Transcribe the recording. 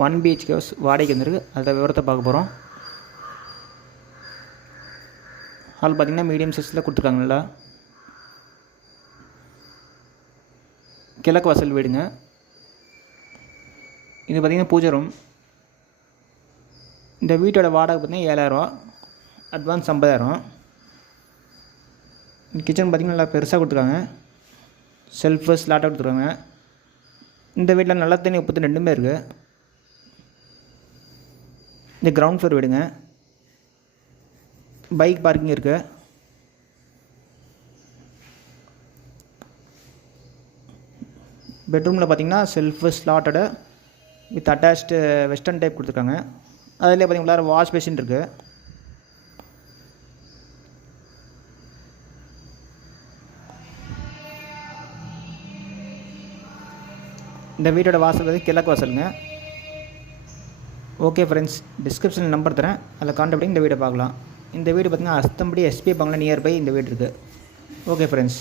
1 BHK house வாடகைக்கு வந்துருக்கு. அதை விவரத்தை பார்க்க போகிறோம். ஹால் பார்த்திங்கன்னா மீடியம் சைஸில் கொடுத்துருக்காங்கல்ல. கிழக்கு வாசல் வீடுங்க. இது பார்த்திங்கன்னா பூஜை ரூம். இந்த வீட்டோட வாடகை பார்த்திங்கன்னா 7000, அட்வான்ஸ் 50000. கிச்சன் பார்த்திங்கன்னா நல்லா பெருசாக கொடுத்துருக்காங்க. செல்ஃபு ஸ்லாட்டாக கொடுத்துருக்காங்க. இந்த வீட்டில் நல்ல தண்ணி உப்பு தண்ணி ரெண்டுமே இருக்குது. இந்த கிரவுண்ட் ஃப்ளோர் வீடுங்க. பைக் பார்க்கிங் இருக்குது. பெட்ரூமில் பார்த்திங்கன்னா shelf slotted with attached western type கொடுத்துருக்காங்க. அதிலே பார்த்திங்கன்னா வாஷ் பேசின் இருக்குது. இந்த வீட்டோட வாசல் வந்து கிழக்கு வாசலுங்க. ஓகே ஃப்ரெண்ட்ஸ், டிஸ்கிரிப்ஷனில் நம்பர் தரேன், அதில் கான்டாக்ட் பண்ணி இந்த வீடை பார்க்கலாம். இந்த வீடு பார்த்திங்கன்னா அஸ்தம்படி எஸ்பி பங்களா நியர்பை இந்த வீடு இருக்குது. Okay friends.